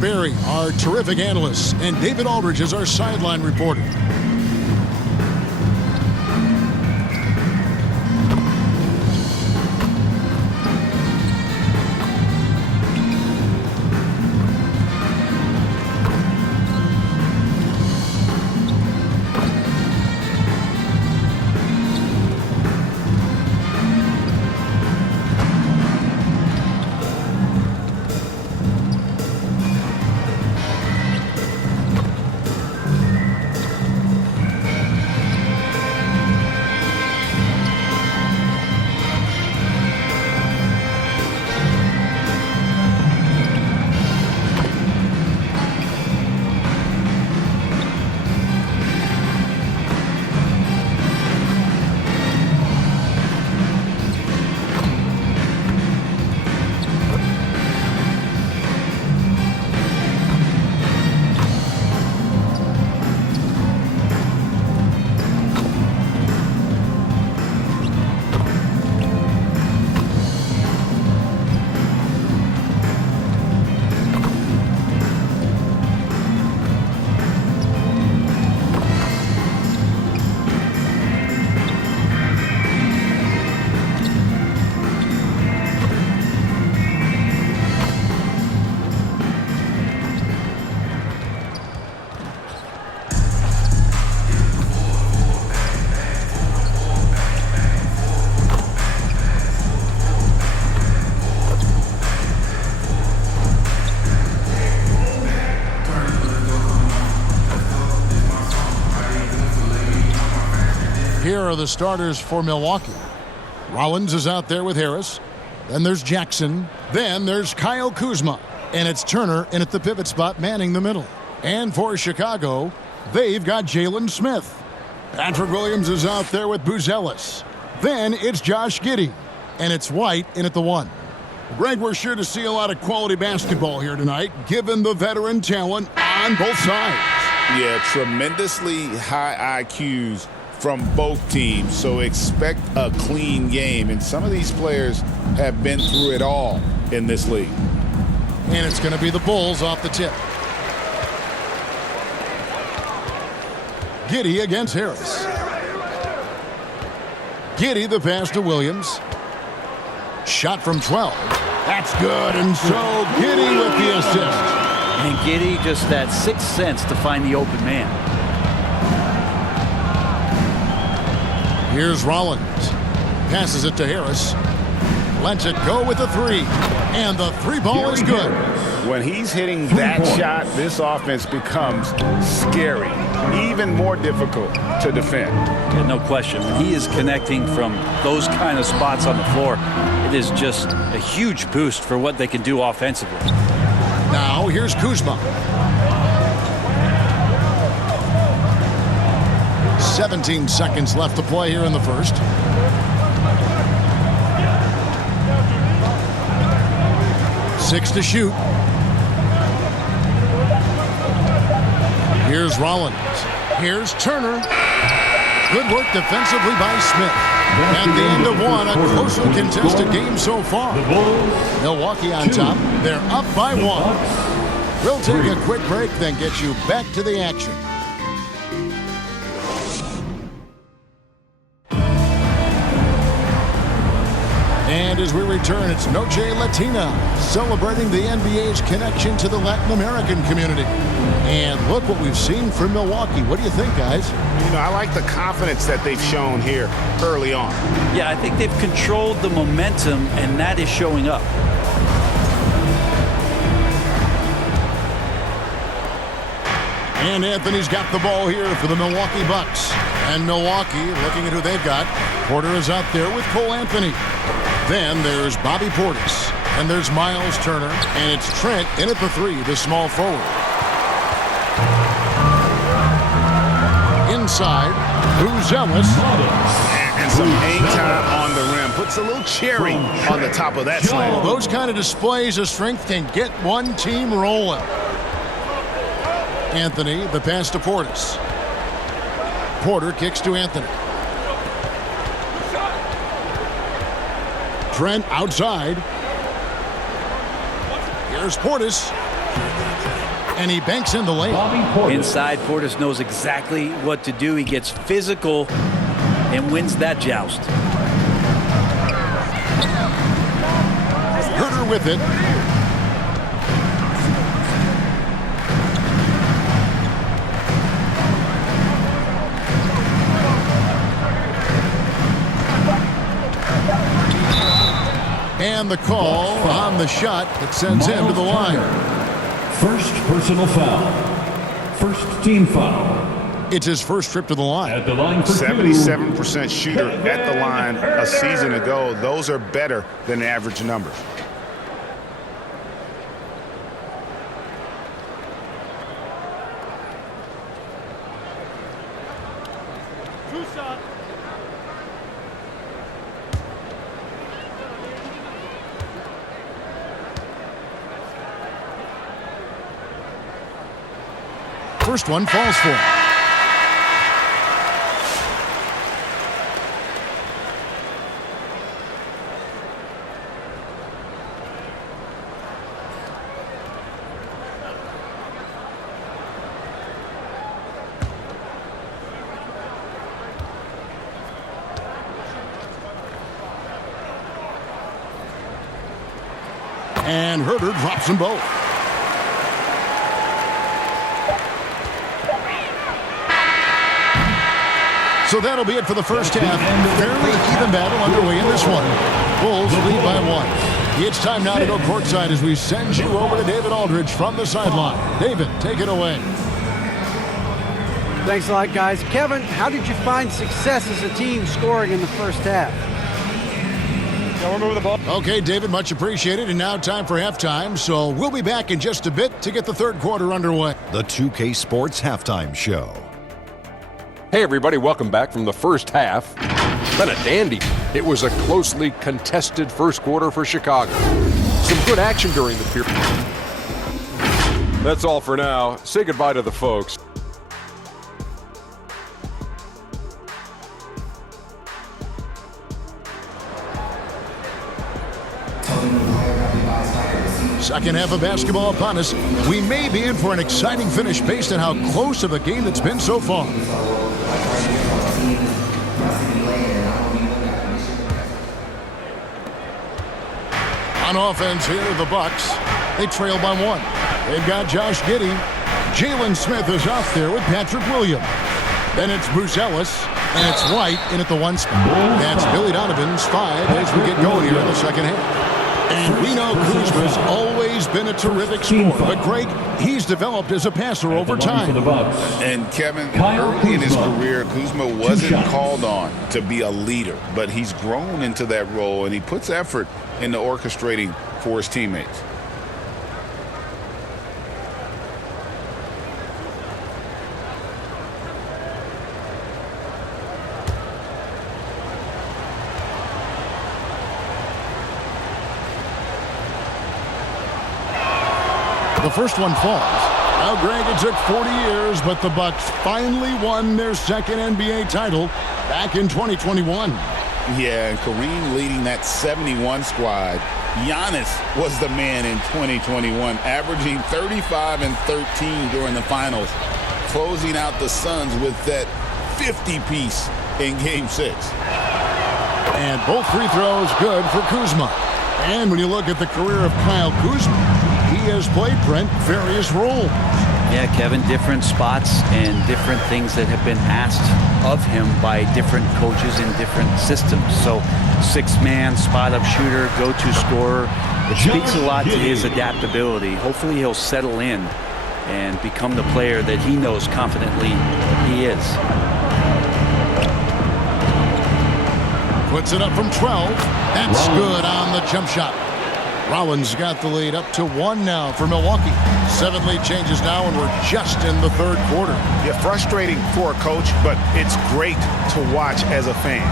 Berry, our terrific analyst, and David Aldridge is our sideline reporter. Here are the starters for Milwaukee. Rollins is out there with Harris. Then there's Jackson. Then there's Kyle Kuzma. And it's Turner in at the pivot spot manning the middle. And for Chicago, they've got Jalen Smith. Patrick Williams is out there with Buzelis. Then it's Josh Giddey. And it's White in at the 1. Greg, we're sure to see a lot of quality basketball here tonight, given the veteran talent on both sides. Yeah, tremendously high IQs from both teams, so expect a clean game. And some of these players have been through it all in this league. And it's going to be the Bulls off the tip. Giddey against Harris. Giddey the pass to Williams. Shot from 12. That's good, and so Giddey with the assist. And Giddey just that sixth sense to find the open man. Here's Rollins. Passes it to Harris. Lets it go with the 3. And the 3 ball is good. When he's hitting that shot, this offense becomes scary, even more difficult to defend. Yeah, no question. When he is connecting from those kind of spots on the floor, it is just a huge boost for what they can do offensively. Now here's Kuzma. 17 seconds left to play here in the first. Six to shoot. Here's Rollins. Here's Turner. Good work defensively by Smith. At the end of one, a closely contested game so far. Milwaukee on top. They're up by 1. We'll take a quick break, then get you back to the action. And as we return, it's Noche Latina, celebrating the NBA's connection to the Latin American community. And look what we've seen from Milwaukee. What do you think, guys? You know, I like the confidence that they've shown here early on. Yeah, I think they've controlled the momentum, and that is showing up. And Anthony's got the ball here for the Milwaukee Bucks. And Milwaukee, looking at who they've got, Porter is out there with Cole Anthony. Then there's Bobby Portis. And there's Miles Turner. And it's Trent in at the 3, the small forward. Inside, Buzelis. And some hang time on the rim. Puts a little cherry on the top of that slam. Well, those kind of displays of strength can get one team rolling. Anthony, the pass to Portis. Porter kicks to Anthony. Trent outside. Here's Portis. And he banks in the lane. Inside, Portis knows exactly what to do. He gets physical and wins that joust. Herder with it. And the call on the shot that sends him to the line. First personal foul. First team foul. It's his first trip to the line. At the line for 77% shooter at the line a season ago. Those are better than average numbers. First one falls for him. And Herder drops them both. So that'll be it for the first half. Fairly even battle underway in this one. Bulls lead by 1. It's time now to go courtside as we send you over to David Aldridge from the sideline. David, take it away. Thanks a lot, guys. Kevin, how did you find success as a team scoring in the first half? Okay, David, much appreciated. And now time for halftime. So we'll be back in just a bit to get the third quarter underway. The 2K Sports Halftime Show. Hey everybody, welcome back from the first half. Been a dandy. It was a closely contested first quarter for Chicago. Some good action during the period. That's all for now. Say goodbye to the folks. Second half of basketball upon us. We may be in for an exciting finish based on how close of a game it's been so far. On offense here, the Bucks. They trail by 1. They've got Josh Giddey. Jalen Smith is off there with Patrick Williams. Then it's Bruce Ellis, and it's White in at the 1 spot. That's Billy Donovan's 5 as we get going here in the second half. And we know Kuzma's always been a terrific scorer, but Greg, he's developed as a passer over time. And Kevin, early in his career, Kuzma wasn't called on to be a leader, but he's grown into that role, and he puts effort into orchestrating for his teammates. The first one falls. Now, Greg, it took 40 years, but the Bucks finally won their second NBA title back in 2021. Yeah, and Kareem leading that 71 squad. Giannis was the man in 2021, averaging 35 and 13 during the finals, closing out the Suns with that 50-piece in Game 6. And both free throws good for Kuzma. And when you look at the career of Kyle Kuzma, he has played, Brent, various roles. Yeah, Kevin, different spots and different things that have been asked of him by different coaches in different systems. So 6-man, spot-up shooter, go-to scorer. It speaks a lot to his adaptability. Hopefully he'll settle in and become the player that he knows confidently he is. Puts it up from 12. That's good on the jump shot. Rollins got the lead up to 1 now for Milwaukee. 7 lead changes now, and we're just in the third quarter. Yeah, frustrating for a coach, but it's great to watch as a fan.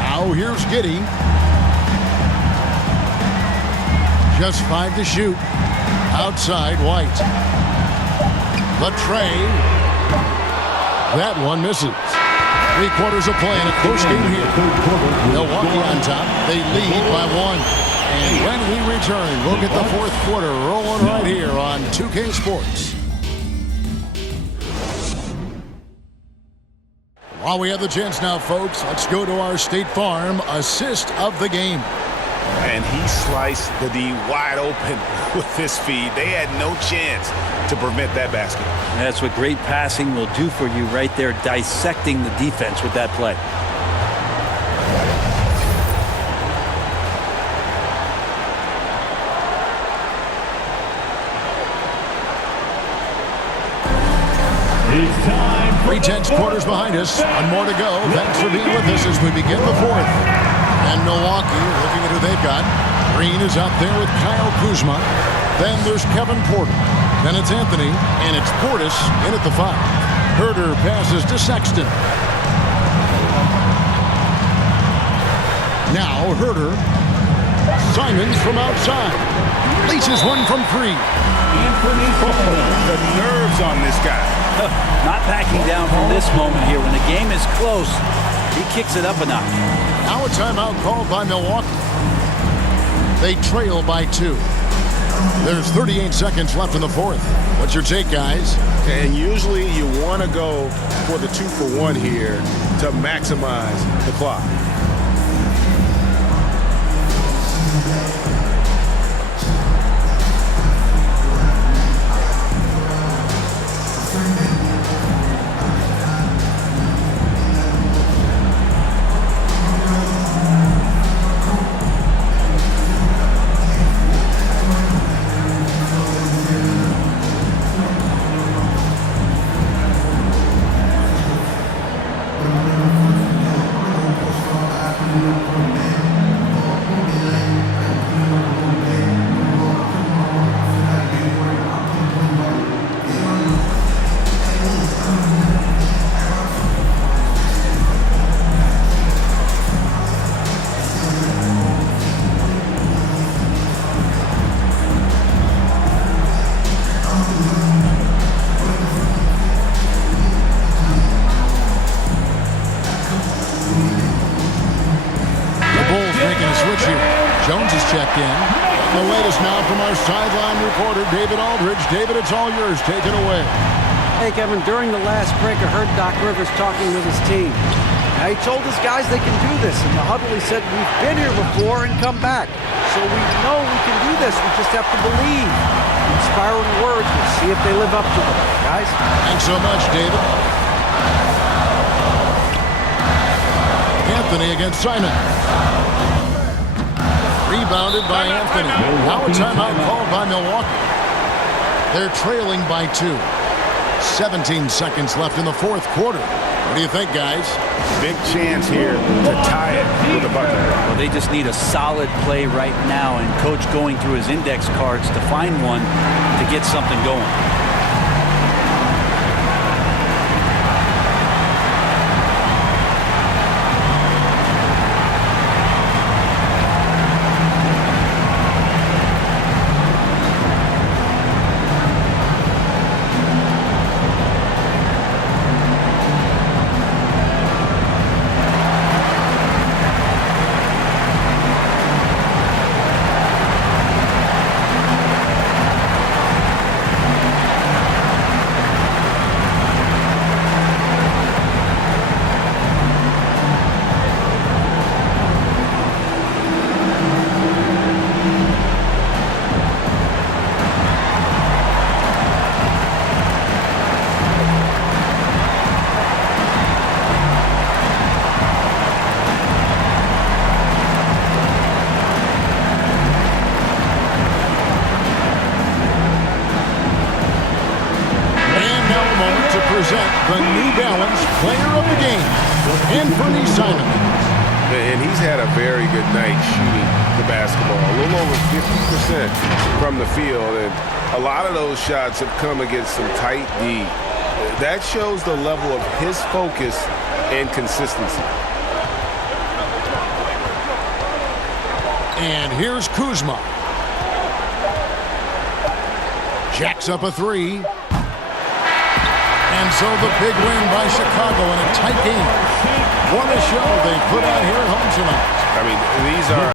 Now here's Giddey. Just 5 to shoot. Outside, White. The tray. That one misses. 3 quarters of play in a close game here. Milwaukee on top. They lead by 1. And when we return, we'll get the fourth quarter rolling right here on 2K Sports. While we have the chance now, folks, let's go to our State Farm assist of the game. And he sliced the D wide open with this feed. They had no chance to prevent that basket. That's what great passing will do for you right there, dissecting the defense with that play. It's time for 3/10 quarters behind us. One more to go. Thanks for being with us as we begin the fourth. And Milwaukee looking at who they've got. Green is out there with Kyle Kuzma. Then there's Kevin Porter. Then it's Anthony, and it's Portis in at the 5. Herter passes to Sexton. Now Herter. Simons from outside. Leaches one from 3. Anfernee Simons. The nerves on this guy. Not backing down from this moment here. When the game is close, he kicks it up a notch. Now a timeout called by Milwaukee. They trail by 2. There's 38 seconds left in the fourth. What's your take, guys? And usually you want to go for the 2-for-1 here to maximize the clock. David, it's all yours. Take it away. Hey, Kevin, during the last break, I heard Doc Rivers talking with his team. Now, he told his guys they can do this. In the huddle, he said, we've been here before and come back. So we know we can do this. We just have to believe. Inspiring words. We'll see if they live up to them, guys. Thanks so much, David. Anthony against Simon. Rebounded by Anthony. Now a timeout called by Milwaukee. They're trailing by 2. 17 seconds left in the fourth quarter. What do you think, guys? Big chance here to tie it with a bucket. Well, they just need a solid play right now, and Coach going through his index cards to find one to get something going. The New Balance player of the game, Anfernee Simons. And he's had a very good night shooting the basketball. A little over 50% from the field. And a lot of those shots have come against some tight D. That shows the level of his focus and consistency. And here's Kuzma. Jacks up a 3. And so the big win by Chicago in a tight game. What a show they put out here at home tonight. I mean, these are